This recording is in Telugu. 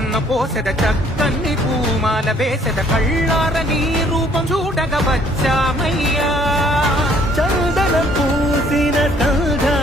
వెన్న పోసెద చక్కన్ని పూమాల వేసెద కళ్ళార నీ రూపం చూడగ వచ్చామయ్యా చందన పూసిన సంధ్యా